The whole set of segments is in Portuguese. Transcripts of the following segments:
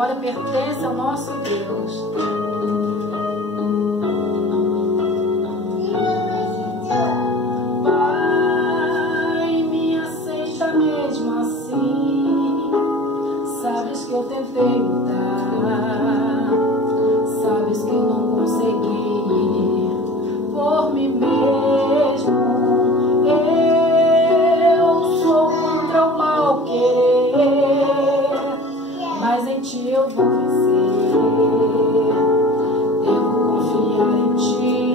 glória pertence ao nosso Deus. Pai, me aceita mesmo assim. Sabes que eu tentei mudar, sabes que eu não consegui por mim mesmo. Eu sou contra o mal querer, mas em ti eu vou vencer. Devo confiar em ti.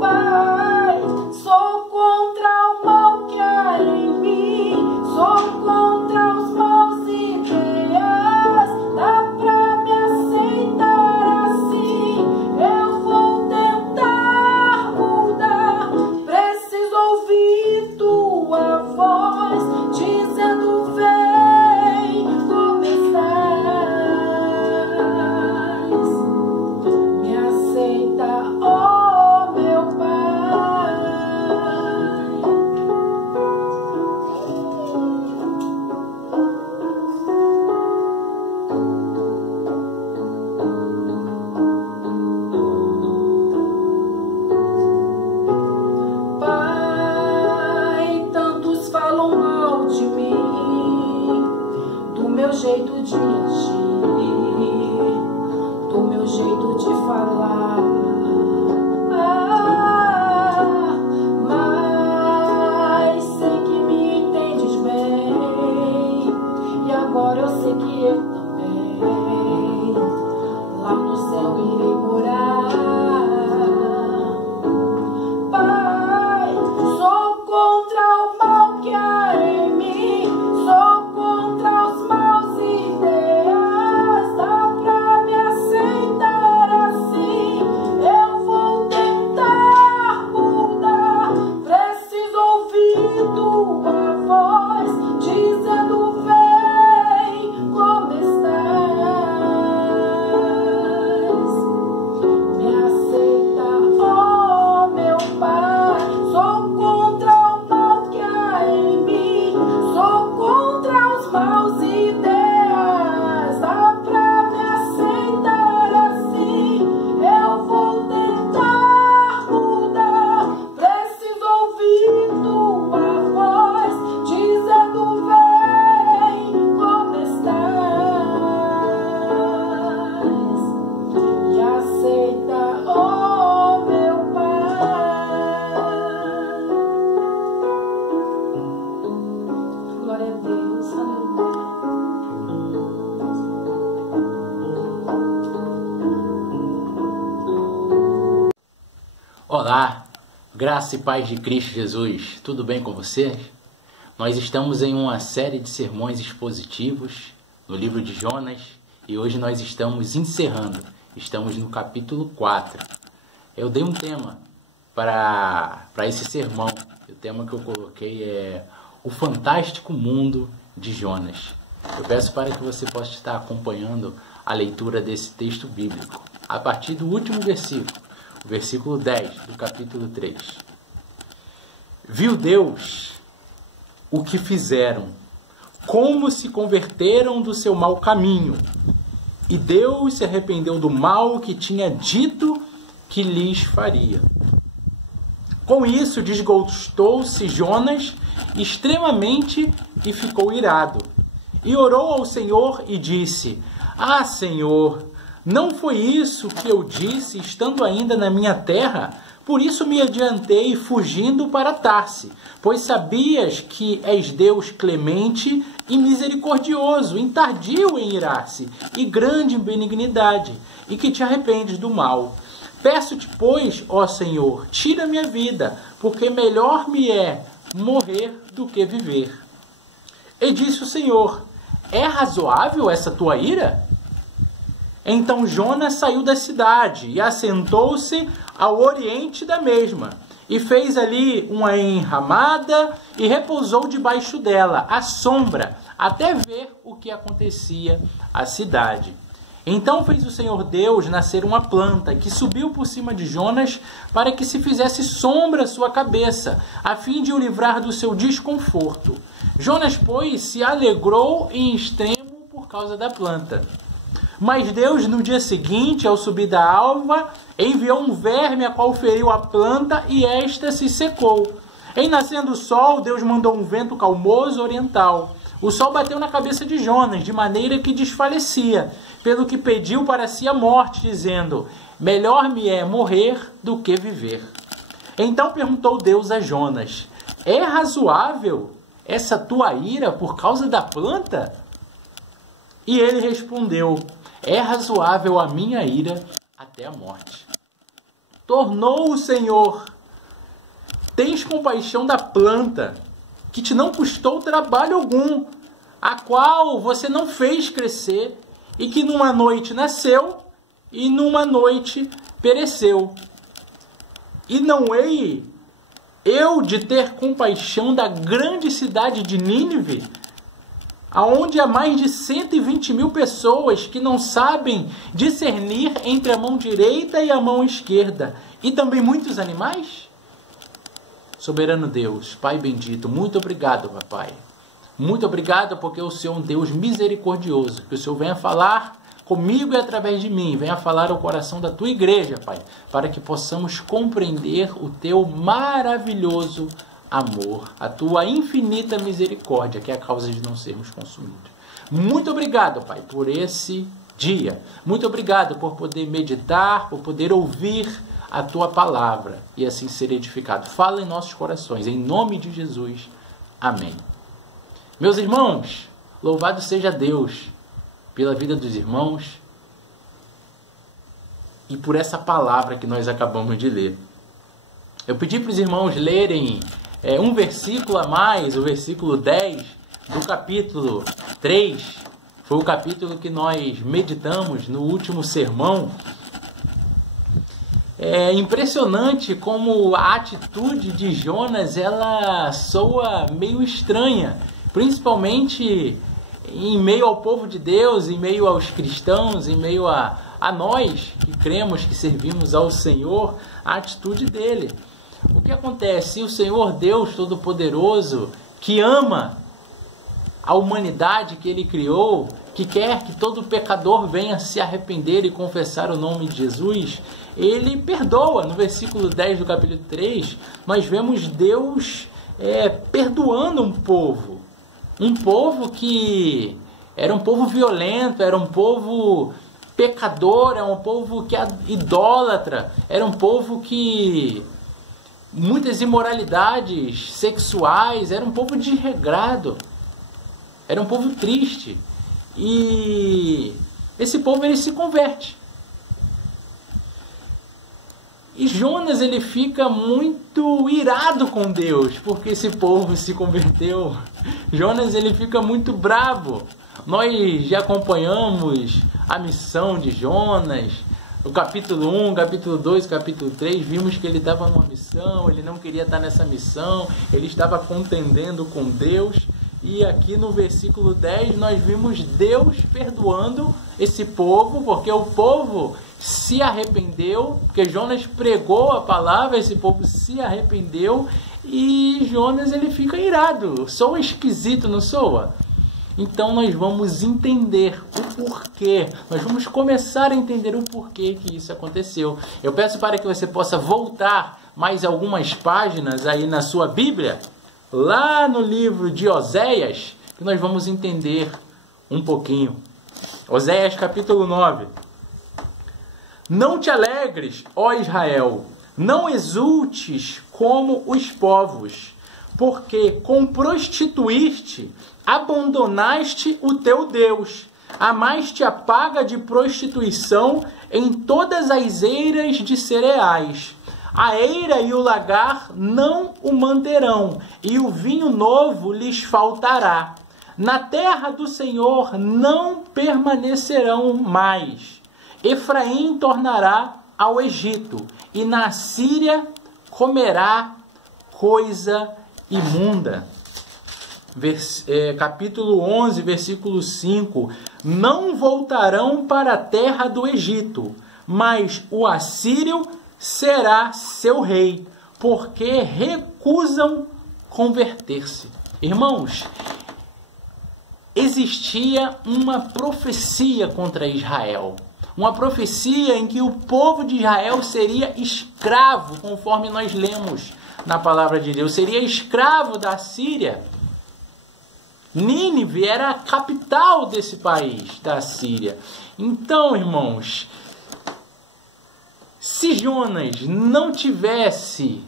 Pai, sou contra o mal que há em mim, sou contra os maus ideias. Dá pra me aceitar assim? Eu vou tentar mudar. Preciso ouvir tua voz dizendo: vem, como estás? Me aceita, oh meu Pai. Pai, tantos falam mal de mim, do meu jeito de agir, do meu jeito de falar. Mas sei que me entendes bem, e agora eu sei que eu também lá no céu irei morar. Pai, sou contra o mal que há em mim, sou contra os maus ideias. Dá pra me aceitar assim? Eu vou tentar mudar. Preciso ouvir tua voz dizendo: vem, como estás? Me aceita, oh meu Pai. Sou contra o mal que há em mim, sou contra os maus ideias. Dá pra me aceitar assim? Eu vou tentar mudar. Preciso ouvir tua voz dizendo: vem, como estás? Me aceita, oh meu Pai. Glória a Deus, aleluia. Olá, graça e paz de Cristo Jesus, tudo bem com vocês? Nós estamos em uma série de sermões expositivos no livro de Jonas e hoje nós estamos encerrando, estamos no capítulo 4. Eu dei um tema para esse sermão, o tema que eu coloquei é o fantástico mundo de Jonas. Eu peço para que você possa estar acompanhando a leitura desse texto bíblico, a partir do último versículo, o versículo 10 do capítulo 3. Viu Deus o que fizeram, como se converteram do seu mau caminho, e Deus se arrependeu do mal que tinha dito que lhes faria. Com isso, desgostou-se Jonas extremamente e ficou irado. E orou ao Senhor e disse: Ah, Senhor, não foi isso que eu disse estando ainda na minha terra? Por isso me adiantei fugindo para Tarse, pois sabias que és Deus clemente e misericordioso, tardio em irar-se e grande em benignidade, e que te arrependes do mal. Peço-te, pois, ó Senhor, tira minha vida, porque melhor me é morrer do que viver. E disse o Senhor: É razoável essa tua ira? Então Jonas saiu da cidade e assentou-se ao oriente da mesma, e fez ali uma enramada e repousou debaixo dela, à sombra, até ver o que acontecia à cidade. Então fez o Senhor Deus nascer uma planta que subiu por cima de Jonas para que se fizesse sombra à sua cabeça, a fim de o livrar do seu desconforto. Jonas, pois, se alegrou em extremo por causa da planta. Mas Deus, no dia seguinte, ao subir da alva, enviou um verme a qual feriu a planta e esta se secou. Em nascendo o sol, Deus mandou um vento calmoso oriental. O sol bateu na cabeça de Jonas, de maneira que desfalecia, pelo que pediu para si a morte, dizendo: melhor me é morrer do que viver. Então perguntou Deus a Jonas: é razoável essa tua ira por causa da planta? E ele respondeu: é razoável a minha ira até a morte. Tornou o Senhor: tens compaixão da planta, que te não custou trabalho algum, a qual você não fez crescer, e que numa noite nasceu, e numa noite pereceu. E não hei eu de ter compaixão da grande cidade de Nínive, aonde há mais de 120.000 pessoas que não sabem discernir entre a mão direita e a mão esquerda, e também muitos animais? Soberano Deus, Pai bendito, muito obrigado, papai. Muito obrigado porque o Senhor é um Deus misericordioso. Que o Senhor venha falar comigo e através de mim. Venha falar ao coração da tua igreja, Pai. Para que possamos compreender o teu maravilhoso amor. A tua infinita misericórdia, que é a causa de não sermos consumidos. Muito obrigado, Pai, por esse dia. Muito obrigado por poder meditar, por poder ouvir a tua palavra e assim ser edificado. Fala em nossos corações, em nome de Jesus. Amém. Meus irmãos, louvado seja Deus pela vida dos irmãos e por essa palavra que nós acabamos de ler. Eu pedi para os irmãos lerem um versículo a mais, o versículo 10 do capítulo 3. Foi o capítulo que nós meditamos no último sermão. É impressionante como a atitude de Jonas, ela soa meio estranha, principalmente em meio ao povo de Deus, em meio aos cristãos, em meio a nós que cremos, que servimos ao Senhor, a atitude dele. O que acontece? O Senhor Deus Todo-Poderoso, que ama a humanidade que Ele criou, que quer que todo pecador venha se arrepender e confessar o nome de Jesus, Ele perdoa. No versículo 10 do capítulo 3, nós vemos Deus perdoando um povo que era um povo violento, era um povo pecador, era um povo que idólatra, era um povo que muitas imoralidades sexuais, era um povo desregrado, era um povo triste. E esse povo, ele se converte. E Jonas, ele fica muito irado com Deus, porque esse povo se converteu. Jonas, ele fica muito bravo. Nós já acompanhamos a missão de Jonas. No capítulo 1, capítulo 2, capítulo 3, vimos que ele estava numa missão, ele não queria estar nessa missão, ele estava contendendo com Deus. E aqui no versículo 10 nós vimos Deus perdoando esse povo, porque o povo se arrependeu, porque Jonas pregou a palavra, esse povo se arrependeu e Jonas, ele fica irado. Soa esquisito, não soa? Então nós vamos entender o porquê, nós vamos começar a entender o porquê que isso aconteceu. Eu peço para que você possa voltar mais algumas páginas aí na sua Bíblia, lá no livro de Oséias, que nós vamos entender um pouquinho. Oséias capítulo 9. Não te alegres, ó Israel, não exultes como os povos, porque com prostituíste abandonaste o teu Deus, amaste a paga de prostituição em todas as eiras de cereais. A eira e o lagar não o manterão, e o vinho novo lhes faltará. Na terra do Senhor não permanecerão mais. Efraim tornará ao Egito, e na Síria comerá coisa imunda. capítulo 11, versículo 5, não voltarão para a terra do Egito, mas o assírio será seu rei, porque recusam converter-se. Irmãos, existia uma profecia contra Israel. Uma profecia em que o povo de Israel seria escravo, conforme nós lemos na palavra de Deus. Seria escravo da Síria. Nínive era a capital desse país, da Síria. Então, irmãos, se Jonas não tivesse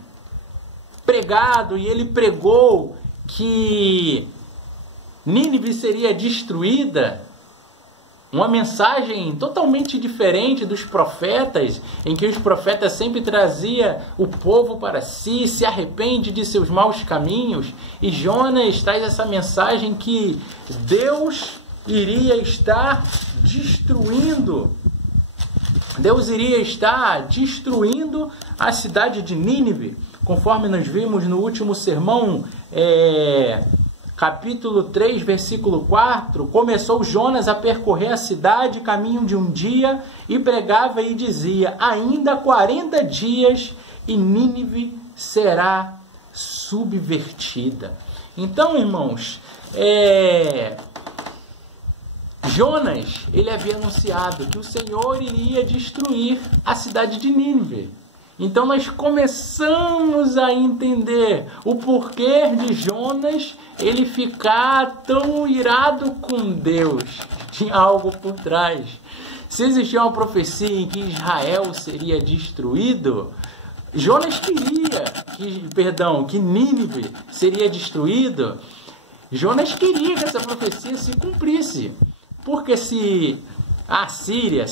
pregado, e ele pregou que Nínive seria destruída, uma mensagem totalmente diferente dos profetas, em que os profetas sempre traziam o povo para si, se arrepende de seus maus caminhos, e Jonas traz essa mensagem que Deus iria estar destruindo a cidade de Nínive, conforme nós vimos no último sermão, capítulo 3, versículo 4, começou Jonas a percorrer a cidade, caminho de um dia, e pregava e dizia, ainda 40 dias e Nínive será subvertida. Então, irmãos, Jonas, ele havia anunciado que o Senhor iria destruir a cidade de Nínive. Então nós começamos a entender o porquê de Jonas ele ficar tão irado com Deus. Tinha algo por trás. Se existia uma profecia em que Israel seria destruído, Jonas queria que Nínive seria destruído. Jonas queria que essa profecia se cumprisse. Porque se a Síria,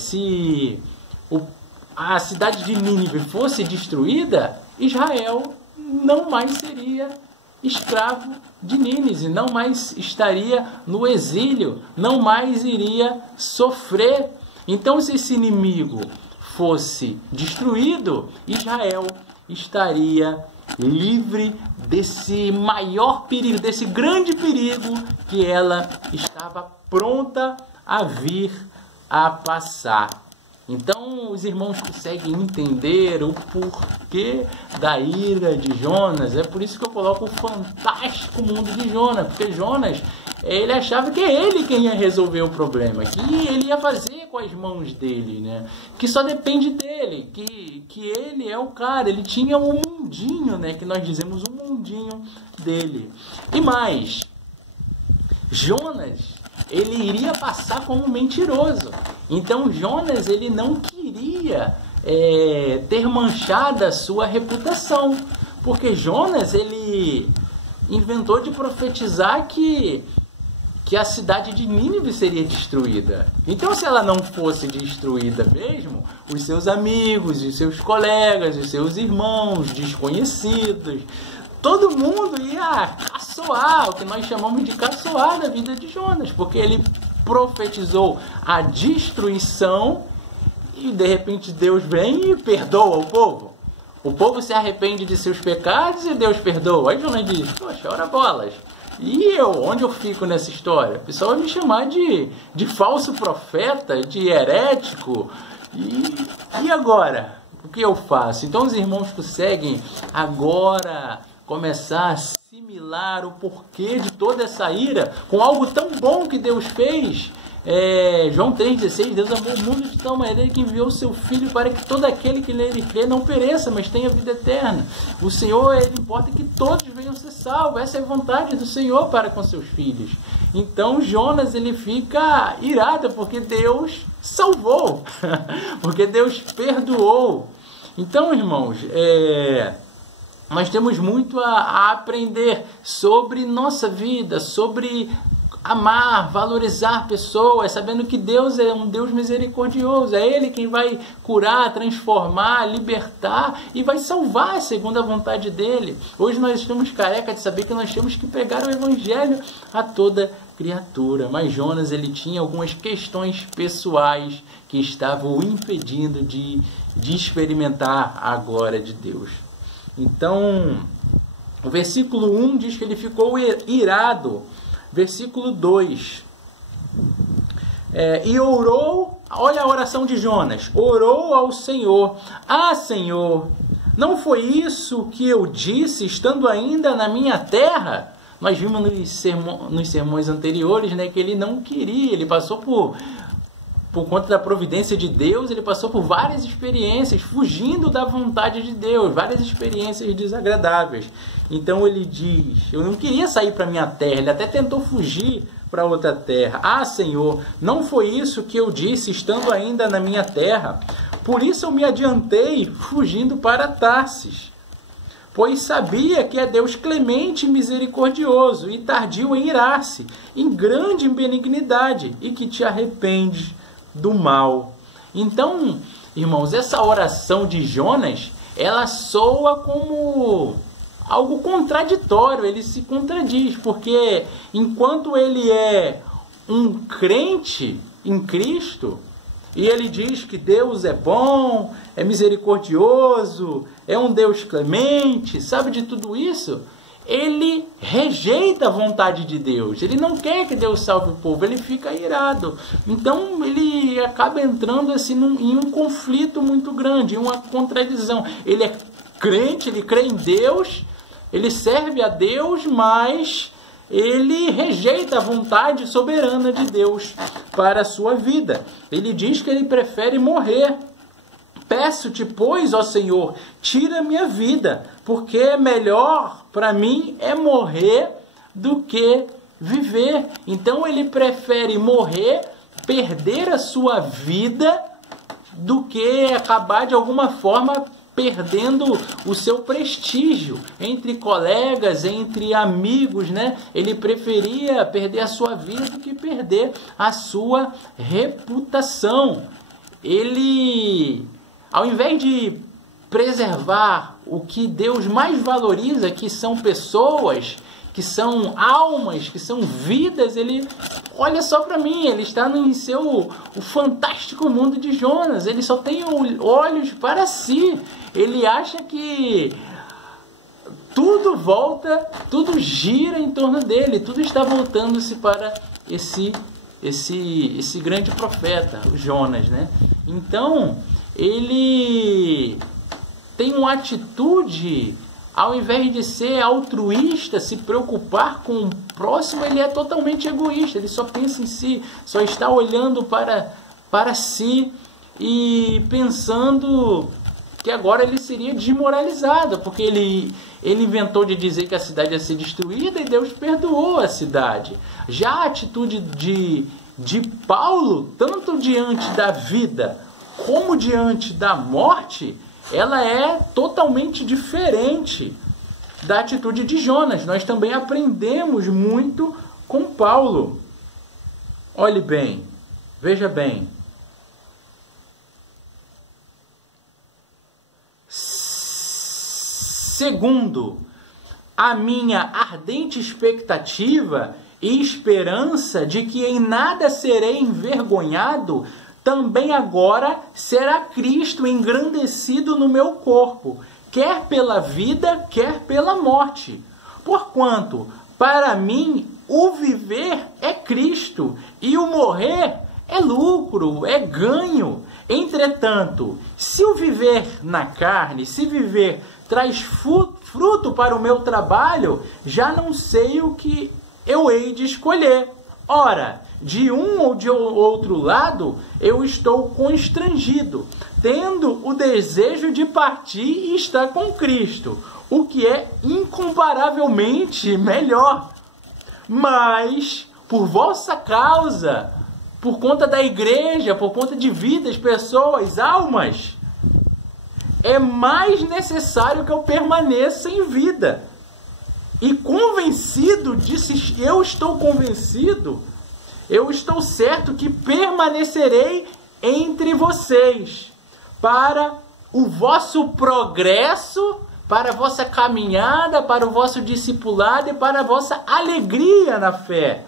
a cidade de Nínive fosse destruída, Israel não mais seria escravo de Nínive, não mais estaria no exílio, não mais iria sofrer. Então, se esse inimigo fosse destruído, Israel estaria livre desse maior perigo, desse grande perigo que ela estava pronta a vir a passar. Então, os irmãos conseguem entender o porquê da ira de Jonas. É por isso que eu coloco o fantástico mundo de Jonas. Porque Jonas, ele achava que é ele quem ia resolver o problema. Que ele ia fazer com as mãos dele, né? Que só depende dele. Que ele é o cara. Ele tinha um mundinho, né? Que nós dizemos um mundinho dele. E mais, Jonas, ele iria passar como mentiroso. Então Jonas, ele não queria ter manchado a sua reputação, porque Jonas, ele inventou de profetizar que a cidade de Nínive seria destruída. Então, se ela não fosse destruída mesmo, os seus amigos, os seus colegas, os seus irmãos, desconhecidos, todo mundo ia caçoar, o que nós chamamos de caçoar da vida de Jonas, porque ele profetizou a destruição e de repente Deus vem e perdoa o povo. O povo se arrepende de seus pecados e Deus perdoa. Aí Jonas diz, poxa, ora bolas. E eu, onde eu fico nessa história? O pessoal vai me chamar de falso profeta, de herético. E agora? O que eu faço? Então os irmãos conseguem agora começar a assimilar o porquê de toda essa ira com algo tão bom que Deus fez. João 3,16, Deus amou o mundo de tal maneira que enviou o seu Filho para que todo aquele que nele crê não pereça, mas tenha vida eterna. O Senhor, ele importa que todos venham ser salvos. Essa é a vontade do Senhor para com seus filhos. Então Jonas, ele fica irado porque Deus salvou, porque Deus perdoou. Então, irmãos, nós temos muito a aprender sobre nossa vida, sobre amar, valorizar pessoas, sabendo que Deus é um Deus misericordioso. É Ele quem vai curar, transformar, libertar e vai salvar segundo a vontade dEle. Hoje nós estamos careca de saber que nós temos que pregar o Evangelho a toda criatura. Mas Jonas, ele tinha algumas questões pessoais que estavam o impedindo de experimentar a glória de Deus. Então, O versículo 1 diz que ele ficou irado. Versículo 2. E orou, olha a oração de Jonas, orou ao Senhor: ah, Senhor, não foi isso que eu disse estando ainda na minha terra? Nós vimos nos sermões anteriores, né, que ele não queria, ele passou por conta da providência de Deus, ele passou por várias experiências, fugindo da vontade de Deus, várias experiências desagradáveis. Então ele diz: eu não queria sair para minha terra, ele até tentou fugir para outra terra. Ah, Senhor, não foi isso que eu disse estando ainda na minha terra? Por isso eu me adiantei, fugindo para Tarsis, pois sabia que é Deus clemente e misericordioso, e tardio em irar-se, em grande benignidade, e que te arrependes do mal. Então, irmãos, essa oração de Jonas, ela soa como algo contraditório, ele se contradiz, porque enquanto ele é um crente em Cristo, e ele diz que Deus é bom, é misericordioso, é um Deus clemente, sabe de tudo isso, ele rejeita a vontade de Deus, ele não quer que Deus salve o povo, ele fica irado. Então ele acaba entrando assim em um conflito muito grande, em uma contradição. Ele é crente, ele crê em Deus, ele serve a Deus, mas ele rejeita a vontade soberana de Deus para a sua vida. Ele diz que ele prefere morrer. Peço-te, pois, ó Senhor, tira minha vida, porque melhor para mim é morrer do que viver. Então ele prefere morrer, perder a sua vida, do que acabar de alguma forma perdendo o seu prestígio entre colegas, entre amigos, né? Ele preferia perder a sua vida do que perder a sua reputação. Ele, ao invés de preservar o que Deus mais valoriza, que são pessoas, que são almas, que são vidas, ele olha só para mim, ele está no o fantástico mundo de Jonas, ele só tem olhos para si, ele acha que tudo volta, tudo gira em torno dele, tudo está voltando-se para esse grande profeta, o Jonas, né? Então, ele tem uma atitude, ao invés de ser altruísta, se preocupar com o próximo, ele é totalmente egoísta, ele só pensa em si, só está olhando para si e pensando que agora ele seria desmoralizado, porque ele inventou de dizer que a cidade ia ser destruída e Deus perdoou a cidade. Já a atitude de Paulo, tanto diante da vida como diante da morte, ela é totalmente diferente da atitude de Jonas. Nós também aprendemos muito com Paulo. Olhe bem, veja bem. Segundo a minha ardente expectativa e esperança de que em nada serei envergonhado, também agora será Cristo engrandecido no meu corpo, quer pela vida, quer pela morte. Porquanto, para mim, o viver é Cristo, e o morrer é lucro, é ganho. Entretanto, se o viver na carne, se viver traz fruto para o meu trabalho, já não sei o que eu hei de escolher. Ora, de um ou de outro lado, eu estou constrangido, tendo o desejo de partir e estar com Cristo, o que é incomparavelmente melhor. Mas, por vossa causa, por conta da igreja, por conta de vidas, pessoas, almas, é mais necessário que eu permaneça em vida. E convencido disso, eu estou convencido, eu estou certo que permanecerei entre vocês para o vosso progresso, para a vossa caminhada, para o vosso discipulado e para a vossa alegria na fé,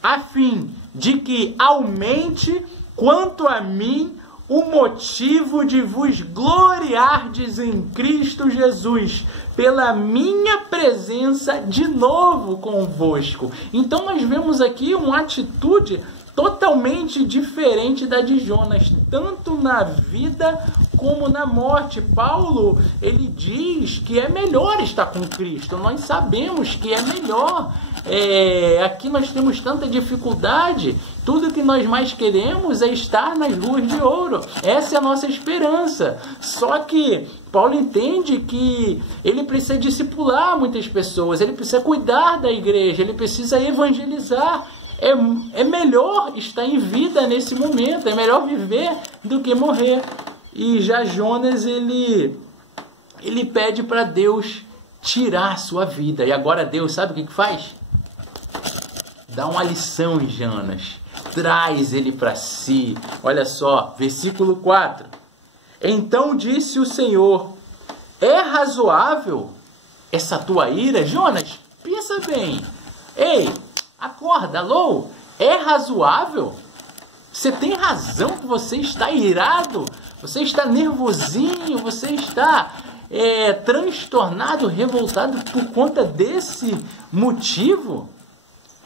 a fim de que aumente, quanto a mim, o motivo de vos gloriardes em Cristo Jesus, pela minha presença de novo convosco. Então nós vemos aqui uma atitude totalmente diferente da de Jonas, tanto na vida como na morte. Paulo, ele diz que é melhor estar com Cristo. Nós sabemos que é melhor. Aqui nós temos tanta dificuldade. Tudo que nós mais queremos é estar nas ruas de ouro. Essa é a nossa esperança. Só que Paulo entende que ele precisa discipular muitas pessoas, ele precisa cuidar da igreja, ele precisa evangelizar. É melhor estar em vida nesse momento, é melhor viver do que morrer. E já Jonas, ele pede para Deus tirar sua vida. E agora Deus sabe o que faz? Dá uma lição em Jonas, traz ele para si. Olha só, versículo 4. Então disse o Senhor: é razoável essa tua ira? Jonas, pensa bem. Ei, acorda, alô? É razoável? Você tem razão que você está irado? Você está nervosinho? Você está transtornado, revoltado por conta desse motivo?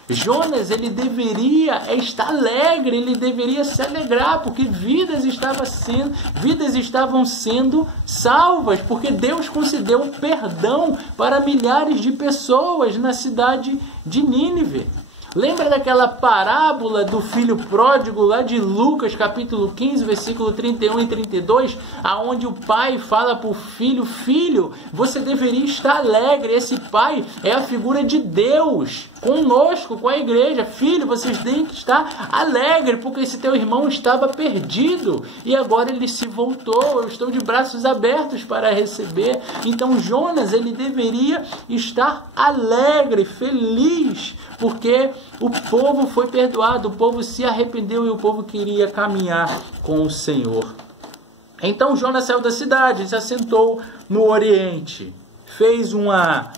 Jonas, ele deveria estar alegre, ele deveria se alegrar, porque vidas estavam sendo salvas, porque Deus concedeu perdão para milhares de pessoas na cidade de Nínive. Lembra daquela parábola do filho pródigo lá de Lucas, capítulo 15, versículo 31 e 32, aonde o pai fala para o filho: filho, você deveria estar alegre. Esse pai é a figura de Deus conosco, com a igreja. Filho, vocês têm que estar alegre, porque esse teu irmão estava perdido e agora ele se voltou. Eu estou de braços abertos para receber. Então Jonas, ele deveria estar alegre, feliz, porque o povo foi perdoado, o povo se arrependeu e o povo queria caminhar com o Senhor. Então Jonas saiu da cidade, se assentou no oriente, fez uma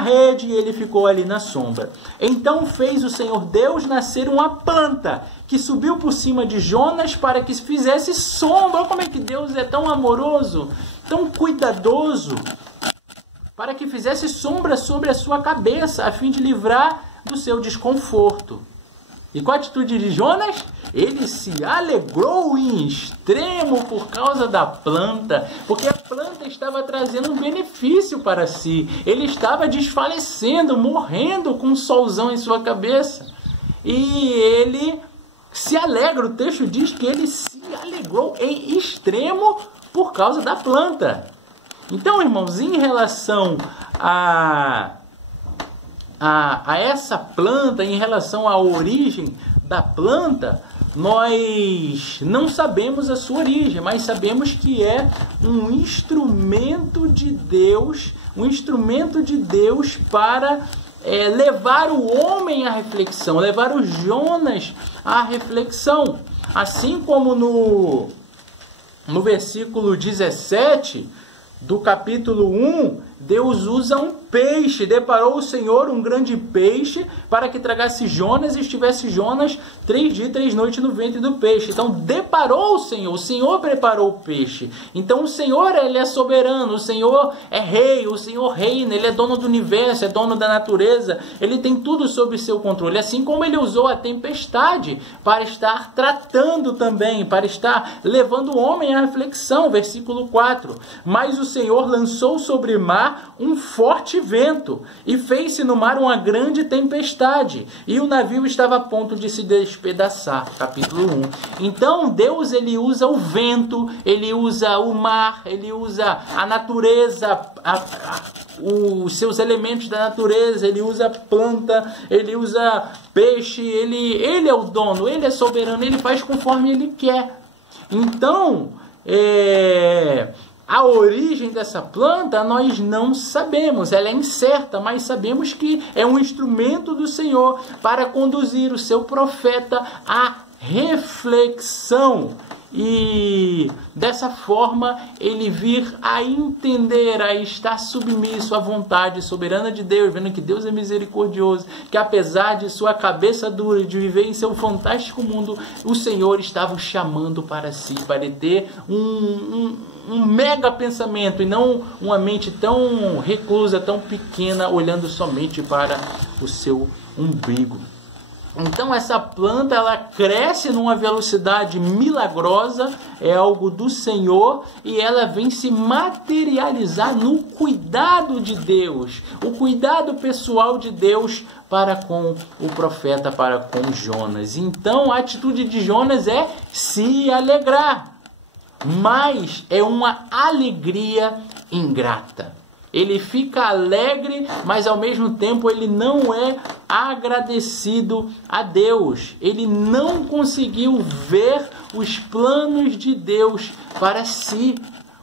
rede e ele ficou ali na sombra. Então fez o Senhor Deus nascer uma planta que subiu por cima de Jonas para que fizesse sombra. Olha como é que Deus é tão amoroso, tão cuidadoso, para que fizesse sombra sobre a sua cabeça, a fim de livrar do seu desconforto. E qual a atitude de Jonas? Ele se alegrou em extremo por causa da planta, porque a planta estava trazendo um benefício para si. Ele estava desfalecendo, morrendo com um solzão em sua cabeça. E ele se alegra, o texto diz que ele se alegrou em extremo por causa da planta. Então, irmãos, em relação a essa planta, em relação à origem da planta, nós não sabemos a sua origem, mas sabemos que é um instrumento de Deus, para levar o homem à reflexão, levar o Jonas à reflexão. Assim como no versículo 17 do capítulo 1, Deus usa um peixe. Deparou o Senhor um grande peixe para que tragasse Jonas, e estivesse Jonas 3 dias e 3 noites no ventre do peixe. Então deparou o Senhor preparou o peixe. Então o Senhor, ele é soberano, o Senhor é rei, o Senhor reina, ele é dono do universo, é dono da natureza, ele tem tudo sob seu controle. Assim como ele usou a tempestade para estar tratando também, para estar levando o homem à reflexão. Versículo 4: mas o Senhor lançou sobre o mar um forte vento, e fez-se no mar uma grande tempestade, e o navio estava a ponto de se despedaçar. Capítulo 1. Então Deus, ele usa o vento, ele usa o mar, ele usa a natureza, os seus elementos da natureza, ele usa planta, ele usa peixe, ele é o dono, ele é soberano, ele faz conforme ele quer. Então, a origem dessa planta nós não sabemos, ela é incerta, mas sabemos que é um instrumento do Senhor para conduzir o seu profeta à reflexão. e dessa forma ele vir a entender, a estar submisso à vontade soberana de Deus, vendo que Deus é misericordioso, que apesar de sua cabeça dura, de viver em seu fantástico mundo, o Senhor estava o chamando para si, para ele ter um mega pensamento e não uma mente tão reclusa, tão pequena, olhando somente para o seu umbigo. Então essa planta, ela cresce numa velocidade milagrosa, é algo do Senhor, e ela vem se materializar no cuidado de Deus, o cuidado pessoal de Deus para com o profeta, para com Jonas. Então a atitude de Jonas é se alegrar, mas é uma alegria ingrata. Ele fica alegre, mas ao mesmo tempo ele não é agradecido a Deus. Ele não conseguiu ver os planos de Deus para si.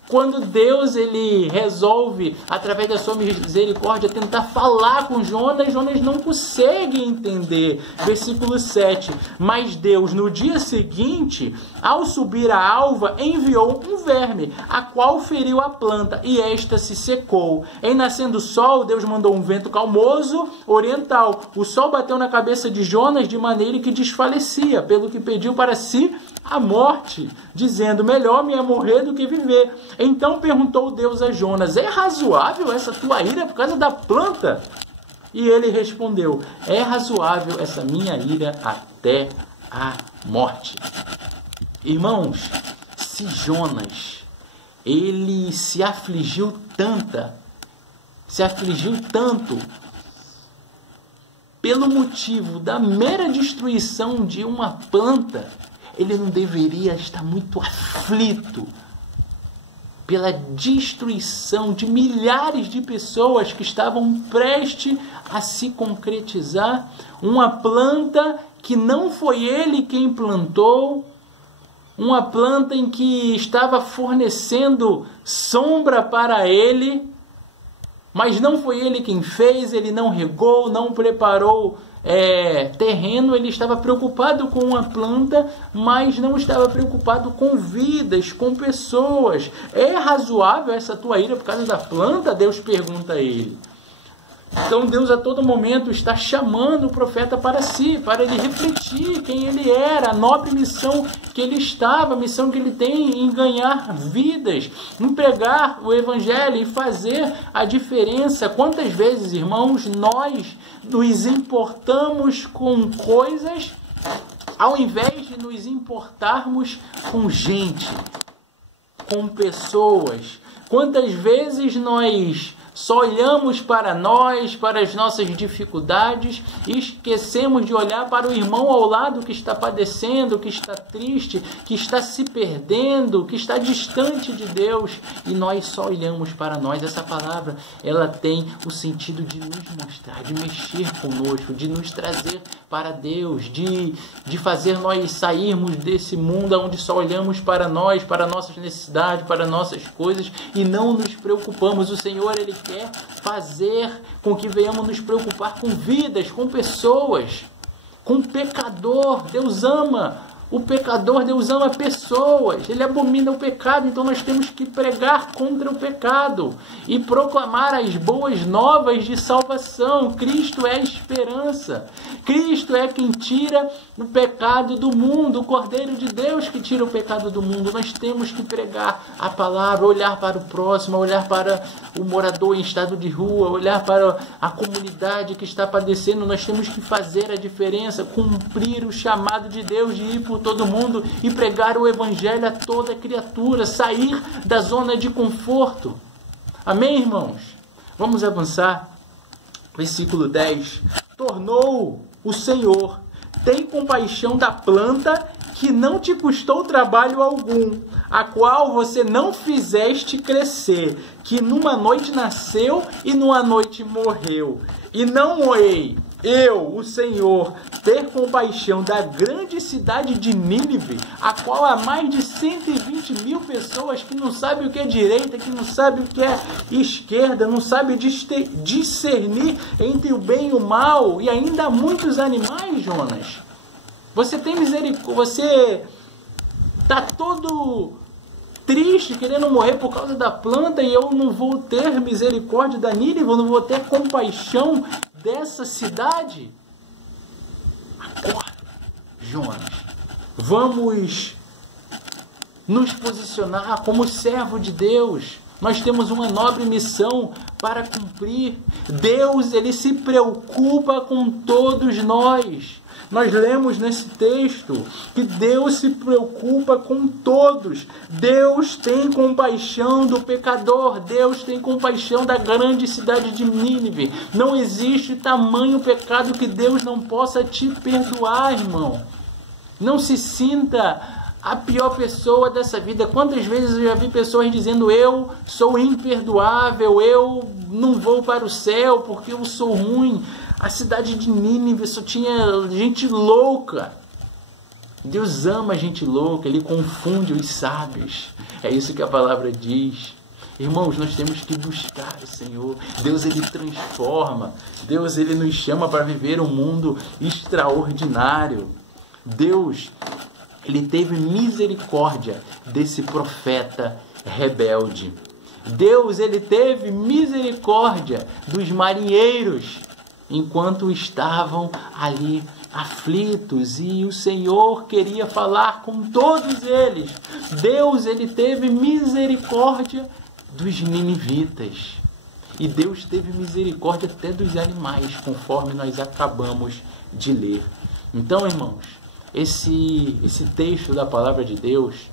Quando Deus ele resolve, através da sua misericórdia, tentar falar com Jonas, Jonas não consegue entender. Versículo 7. Mas Deus, no dia seguinte, ao subir a alva, enviou um verme, a qual feriu a planta, e esta se secou. Em nascendo o sol, Deus mandou um vento calmoso oriental. O sol bateu na cabeça de Jonas de maneira que desfalecia, pelo que pediu para si a morte, dizendo: melhor me é morrer do que viver. Então perguntou Deus a Jonas: é razoável essa tua ira por causa da planta? E ele respondeu: é razoável essa minha ira até a morte. Irmãos, se Jonas, ele se afligiu tanto pelo motivo da mera destruição de uma planta, ele não deveria estar muito aflito pela destruição de milhares de pessoas que estavam prestes a se concretizar. Uma planta que não foi ele quem plantou, uma planta em que estava fornecendo sombra para ele, mas não foi ele quem fez, ele não regou, não preparou terreno. Ele estava preocupado com uma planta, mas não estava preocupado com vidas, com pessoas. É razoável essa tua ira por causa da planta? Deus pergunta a ele. Então Deus a todo momento está chamando o profeta para si, para ele refletir quem ele era, a nobre missão que ele estava, a missão que ele tem em ganhar vidas, em pregar o evangelho e fazer a diferença. Quantas vezes, irmãos, nós nos importamos com coisas ao invés de nos importarmos com gente, com pessoas? Quantas vezes nós só olhamos para nós, para as nossas dificuldades, e esquecemos de olhar para o irmão ao lado que está padecendo, que está triste, que está se perdendo, que está distante de Deus, e nós só olhamos para nós. Essa palavra, ela tem o sentido de nos mostrar, de mexer conosco, de nos trazer para Deus, de fazer nós sairmos desse mundo onde só olhamos para nós, para nossas necessidades, para nossas coisas, e não nos preocupamos. O Senhor, ele quer fazer com que venhamos nos preocupar com vidas, com pessoas, com o pecador. Deus ama o pecador, Deus ama pessoas, ele abomina o pecado. Então nós temos que pregar contra o pecado e proclamar as boas novas de salvação. Cristo é a esperança, Cristo é quem tira o pecado do mundo, o Cordeiro de Deus que tira o pecado do mundo. Nós temos que pregar a palavra, olhar para o próximo, olhar para o morador em estado de rua, olhar para a comunidade que está padecendo. Nós temos que fazer a diferença, cumprir o chamado de Deus de ir por todo mundo e pregar o evangelho a toda criatura, sair da zona de conforto. Amém, irmãos? Vamos avançar. Versículo 10. Tornou o Senhor, tem compaixão da planta que não te custou trabalho algum, a qual você não fizeste crescer, que numa noite nasceu e numa noite morreu. E não hei eu, o Senhor, ter compaixão da grande cidade de Nínive, a qual há mais de 120 mil pessoas que não sabem o que é direita, que não sabem o que é esquerda, não sabem discernir entre o bem e o mal, e ainda há muitos animais, Jonas. Você tem misericórdia, você está todo triste, querendo morrer por causa da planta, e eu não vou ter misericórdia da Nínive, eu não vou ter compaixão dessa cidade? Acorda, Jonas. Vamos nos posicionar como servo de Deus. Nós temos uma nobre missão para cumprir. Deus, Ele se preocupa com todos nós. Nós lemos nesse texto que Deus se preocupa com todos. Deus tem compaixão do pecador. Deus tem compaixão da grande cidade de Nínive. Não existe tamanho pecado que Deus não possa te perdoar, irmão. Não se sinta a pior pessoa dessa vida. Quantas vezes eu já vi pessoas dizendo: eu sou imperdoável, eu não vou para o céu porque eu sou ruim. A cidade de Nínive só tinha gente louca. Deus ama gente louca, Ele confunde os sábios. É isso que a palavra diz. Irmãos, nós temos que buscar o Senhor. Deus, Ele transforma. Deus, Ele nos chama para viver um mundo extraordinário. Deus, Ele teve misericórdia desse profeta rebelde. Deus, Ele teve misericórdia dos marinheiros enquanto estavam ali aflitos, e o Senhor queria falar com todos eles. Deus, Ele teve misericórdia dos ninivitas. E Deus teve misericórdia até dos animais, conforme nós acabamos de ler. Então, irmãos, esse texto da palavra de Deus,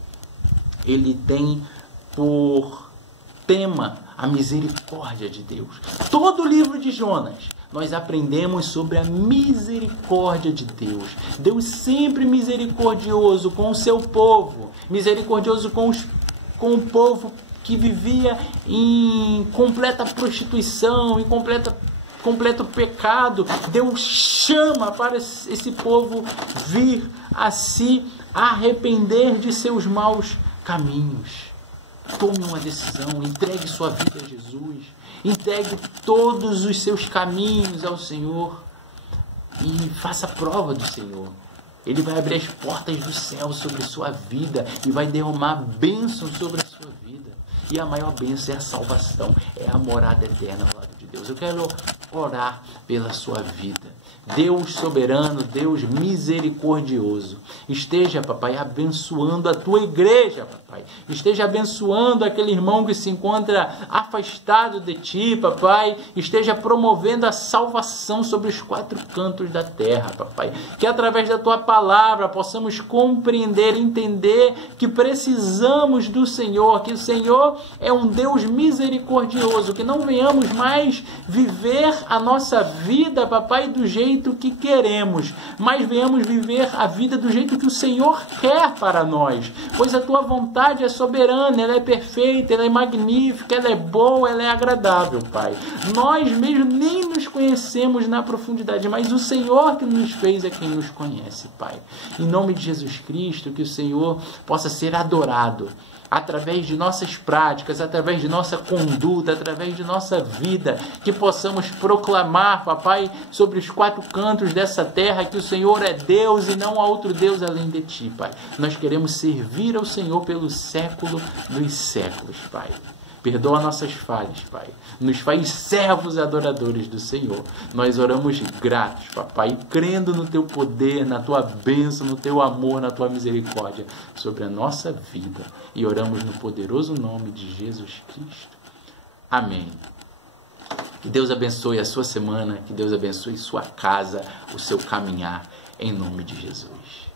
ele tem por tema a misericórdia de Deus. Todo o livro de Jonas, nós aprendemos sobre a misericórdia de Deus. Deus sempre misericordioso com o seu povo, misericordioso com o povo que vivia em completa prostituição, em completo pecado. Deus chama para esse povo vir a se arrepender de seus maus caminhos. Tome uma decisão, entregue sua vida a Jesus, entregue todos os seus caminhos ao Senhor e faça prova do Senhor. Ele vai abrir as portas do céu sobre sua vida e vai derramar bênção sobre a sua vida. E a maior bênção é a salvação, é a morada eterna ao lado de Deus. Eu quero orar pela sua vida. Deus soberano, Deus misericordioso, esteja, papai, abençoando a tua igreja, papai. Esteja abençoando aquele irmão que se encontra afastado de ti, papai. Esteja promovendo a salvação sobre os quatro cantos da terra, papai. Que através da tua palavra possamos compreender, entender que precisamos do Senhor, que o Senhor é um Deus misericordioso, que não venhamos mais viver a nossa vida, papai, do jeito que queremos, mas venhamos viver a vida do jeito que o Senhor quer para nós, pois a tua vontade é soberana, ela é perfeita, ela é magnífica, ela é boa, ela é agradável, Pai. Nós mesmo nem nos conhecemos na profundidade, mas o Senhor que nos fez é quem nos conhece, Pai. Em nome de Jesus Cristo, que o Senhor possa ser adorado através de nossas práticas, através de nossa conduta, através de nossa vida, que possamos proclamar, papai, sobre os quatro cantos dessa terra, que o Senhor é Deus e não há outro Deus além de ti, Pai. Nós queremos servir ao Senhor pelo século dos séculos, Pai. Perdoa nossas falhas, Pai. Nos faz servos e adoradores do Senhor. Nós oramos gratos, Papai, crendo no Teu poder, na Tua bênção, no Teu amor, na Tua misericórdia sobre a nossa vida. E oramos no poderoso nome de Jesus Cristo. Amém. Que Deus abençoe a sua semana, que Deus abençoe sua casa, o seu caminhar, em nome de Jesus.